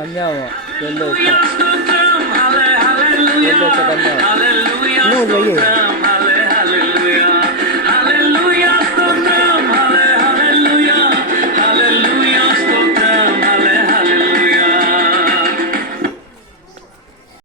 Cambiamos. Qué loco. Qué. No, lo.